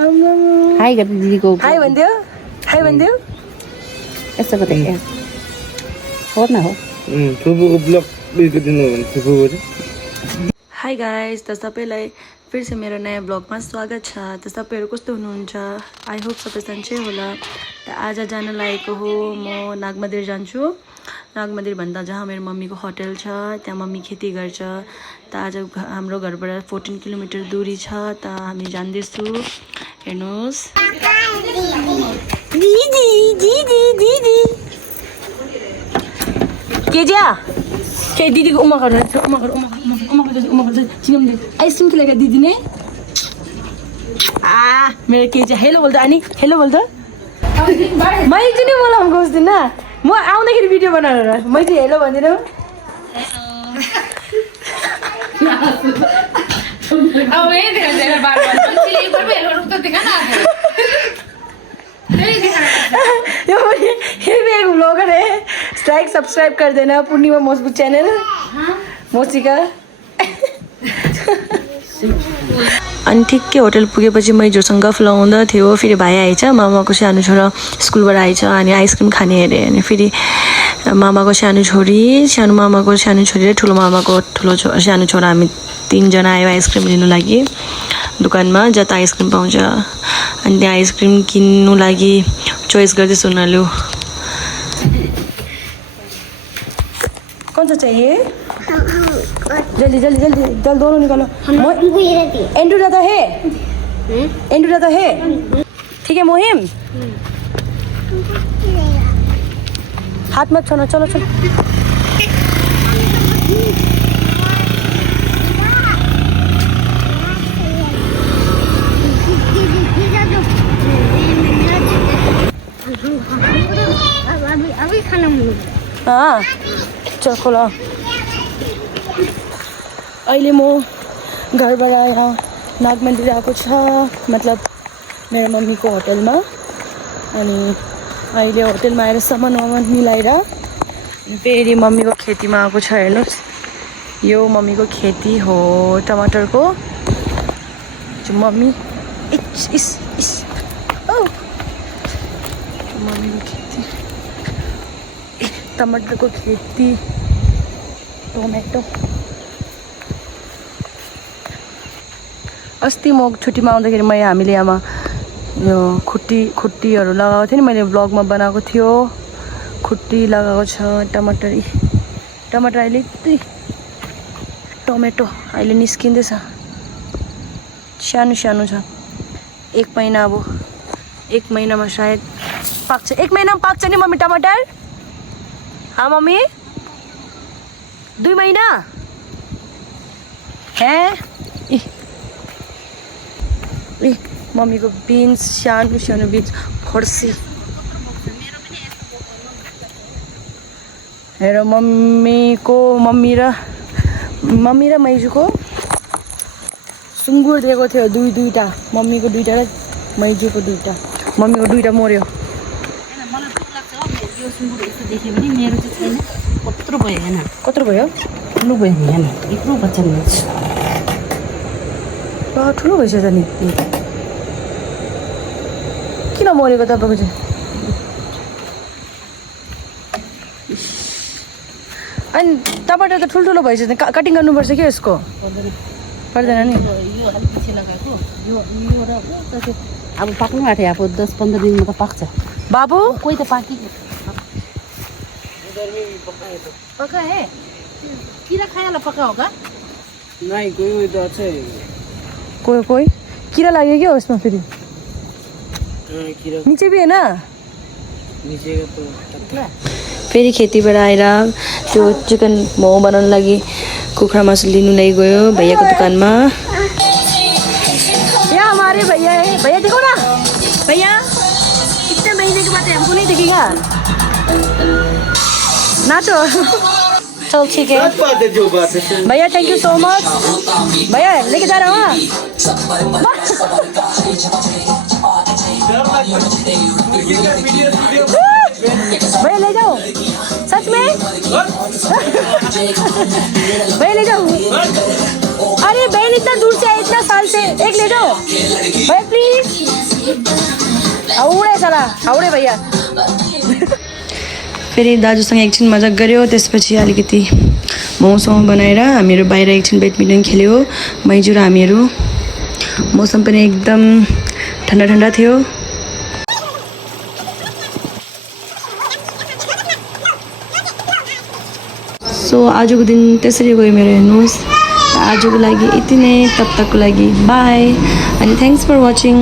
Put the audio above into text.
High गर्दै दिदीको high भन्दियो high भन्दियो यस्तो गर्दै हो न हो फुपूको ब्लग उयोको दिनु भने फुपूको हाई गाइज त सबैलाई फेरि से मेरो नयाँ ब्लगमा स्वागत छ। त सबैहरू कस्तो हुनुहुन्छ? आई होप सबै सन्चै होला। त आज जान लागेको हो म नागमन्दिर जान्छु। नागमन्दिर भन्दा जहाँ मेरो मम्मीको होटल छ त्यहाँ मम्मी खेती गर्छ। त आज हाम्रो घरबाट 14 किलोमिटर दूरी छ। त हामी जाँदैछु। हेर्नुहोस् दिदी दिदी दिदी के जा के दिदीको उमा गरेर चिनाउँदै आइसक्रिम खिलाएका दिदी नै मेरो के चाहिँ हेलो बोल्दा अनि हेलो बोल्दा मैले चाहिँ नि मलाई खोज्दिनँ म आउँदाखेरि भिडियो बनाएर मैले चाहिँ हेलो भन्दिनँ ब्लॉगर है लाइक सब्सक्राइब कर देना पूर्णिमा मजबूत चैनल मोसी का अनि ठिक्कै होटल पुगेपछि मैले जोसँग गफ लाउँदा थियो फेरि भाइ आएछ मामाको सानो छोरा स्कुलबाट आएछ अनि आइसक्रिम खाने अरे अनि फेरि मामाको सानो छोरी सानो मामाको सानो छोरी र ठुलो मामाको सानो छोरा हामी तीनजना आयो आइसक्रिम लिनु लागि दोकानमा जता आइसक्रिम पाउँछ अनि त्यहाँ आइसक्रिम किन्नु लागि चोइस गर्दैछु उनीहरू कौन सा चाहिए जल्दी जल्दी जल्दी जल्दी दोनों निकालो एंड्रू दादा है एंड्रू दादा है ठीक है मोहिम हाथ मत छोड़ो चलो चलो अभी खाना हाँ चल खोला अहिले म घरबाट आएर नागमन्दिर आएको छ मतलब मेरो मम्मीको होटलमा अनि अहिले होटलमा आएर सामान मिलाएर फेरि मम्मीको खेतीमा आएको छ हेर्नुहोस् यो मम्मीको खेती हो टमाटरको मम्मी मम्मीको खेती टमाटरको खेती टोमेटो अस्ति म छुट्टीमा आउँदाखेरि हामीले आमा यो खुट्टीहरू लगाएको थिएँ नि मैले ब्लगमा बनाएको थियो खुट्टी लगाएको छ टमाटर अहिले टोमेटो अहिले निस्किँदैछ सानो सानो छ 1 महिना अब 1 महिनामा सायद पाक्छ 1 महिनामा पाक्छ नि मम्मी टमाटर हाँ मम्मी 2 महीना है मम्मी को बीन्स सानो सानो बीन्स फर्सी हेर मम्मी र मैजूको सुँगुर दिएको थियो दुईटा मम्मीको 2टा र मैजूको 2टा मम्मीको 2टा मर्यो मेरो चाहिँ छैन कत्रो भयो हेर्न कत्रो भयो ठुलो भयो हेर्न यत्रो बच्चा मिल्छ ठुलो भइसक्यो त नि किन मरेको तपाईँको चाहिँ अनि टमाटर त ठुल्ठुलो भइसक्यो कटिङ गर्नुपर्छ कि यसको पर्दैन नि यो अलि पछि लगाएको यो र अब पाक्नु आँट्यो अब 10-15 दिनमा त पाक्छ बाबु कोही त पाकी पका है कीड़ा खाया पका होगा नहीं कोई तो अच्छा है कोई कीड़ा लाग्यो क्या उसमें फिर नीचे भी है ना नीचे का तो फेरि खेतीबाट आएर त्यो चिकन मोमो बनाउन लागि कुखुरा मासु लिनु नै गयो भैयाको दुकानमा यहाँ हमारे भैया है भैया देखो ना भैया कितने महीने के बाद हमको नहीं दिखेगा नाचो चल ठीक है जो बात है भैया थैंक यू सो मच भैया लेके जा रहा हूँ भैया ले जाओ सच में भैया ले जाओ अरे बहन इतना दूर से आए इतना साल से एक ले जाओ भैया प्लीज हाउडे साला हाउडे भैया फेरि दाजुसँग एकछिन मजाक गऱ्यो त्यसपछि अलिकति मोमोसोमो बनाएर हामीहरू बाहिर एकछिन ब्याडमिन्टन खेल्यो मैजु र हामीहरू मौसम पनि एकदम ठन्डा ठन्डा थियो सो आजको दिन त्यसरी गयो मेरो हेर्नुहोस् आजको लागि यति नै तब तकको लागि बाई अनि थ्याङ्क्स फर वाचिङ